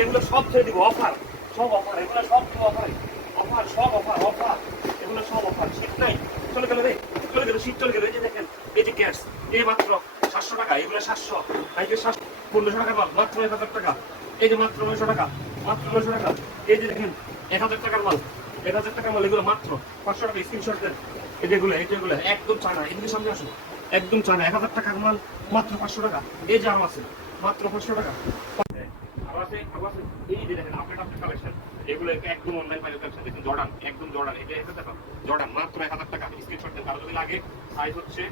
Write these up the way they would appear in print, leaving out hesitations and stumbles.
এগুলো সব ছেড়ে দিব অফার, সব অফার, এগুলো সব অফার, অফার সব অফার, অফার এগুলো সব অফার। শীত নাই, চলে গেল রে, চলে গেল, শীত চলে গেল। এই যে দেখেন, এই যে গ্যাস, এই মাত্র 700 টাকা, এগুলো 700, আজকে 1500 টাকা মাল, মাত্র 1000 টাকা। এই যে মাত্র 900 টাকা, মাত্র 900 টাকা। এই যে দেখেন 1000 টাকার মাল, 1000 টাকার মাল, এগুলো মাত্র 500 টাকা। স্ক্রিনশট দেন, এই যেগুলো, এই যেগুলো একদম চানা, এদিকে সামনে আসুন, একদম চানা, 1000 টাকার মাল মাত্র 500 টাকা। এই যে আম আছে মাত্র 500 টাকা। এই যে দেখেন আপডেট কালেকশন, এগুলো একদম অনলাইন পাইলে কালেকশন দেখেন। জর্ডান, একদম জর্ডান, এটা এটা দেখো জর্ডান, মাত্র 1000 টাকা। স্ক্রিনশট দেন, কারো যদি লাগে। সাইজ হচ্ছে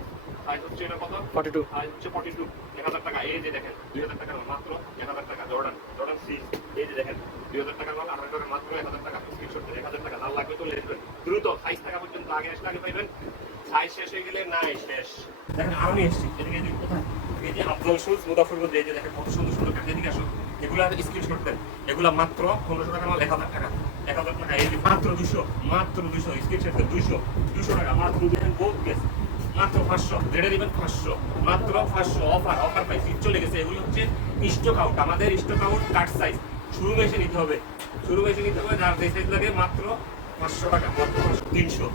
এটা কত? 42, সাইজ হচ্ছে 42, 1000 টাকা। এই যে দেখেন 2000 টাকার মাত্র 1000 টাকা। জর্ডান, জর্ডান 6, এই যে দেখেন 2000 টাকার মাল, 18 টাকা মাত্র 1000 টাকা। স্ক্রিনশট দেন, 1000 টাকা। লাল লাগবে চলে আসবেন দ্রুত, 22 টাকা পর্যন্ত আগে আসলে আগে পাইবেন। সাইজ শেষ হয়ে গেলে নাই শেষ। দেখেন আমি এসেছি, এদিকে এদিকে কোথায়? এই যে আফজল শুজ মুজাফফরপুর, এই যে দেখেন কত সুন্দর সুন্দর কাজ। এদিকে আসো, এগুলা স্ক্রিনশট দেন, এগুলা মাত্র 1500 টাকা মাল, 1000 টাকা, 1000 টাকা। এই যে মাত্র 200, মাত্র 200, স্ক্রিনশট দেন, 200 টাকা মাত্র। দেখেন বহুত গেস, মাত্র 500, রেডে দিবেন 500, মাত্র 500। অফার, অফার প্রাইস চলে গেছে। এগুলো হচ্ছে স্টক আউট, আমাদের স্টক আউট কাট সাইজ। শুরু এসে নিতে হবে, শুরু এসে নিতে হবে, যার যে সাইজ লাগে। মাত্র 500 টাকা, মাত্র 300,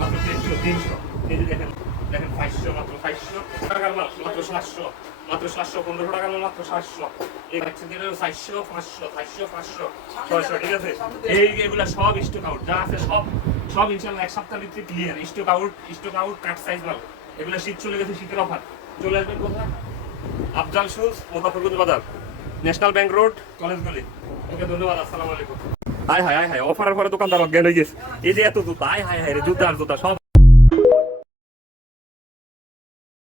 মাত্র 300। এই যে দেখেন, দেখেন 500, মাত্র 500 টাকার মাল, মাত্র 700, মাত্র 700, 1500 টাকার মাল, মাত্র 700। এই বাচ্চা দিয়ে 400, 500, 400, 500, 600, ঠিক আছে? এই এগুলা সব স্টক আউট, যা আছে সব সব ইনশাআল্লাহ এক সপ্তাহের ভিতরে ক্লিয়ার। স্টক আউট কাট সাইজ মাল, এগুলা শীত চলে গেছে, শীতের অফার। চলে আসবেন কোথায়? আফজাল শুজ, মুজাফফরপুর বাজার, ন্যাশনাল ব্যাংক রোড, কলেজ গলি। ওকে, ধন্যবাদ, আসসালামু আলাইকুম। হায় হায় হায় হায়, অফারের পরে দোকানদার অজ্ঞান হয়ে গেছে। এই যে এত জুতা, হায় হায় হায় রে, জুতা আর জুতা সব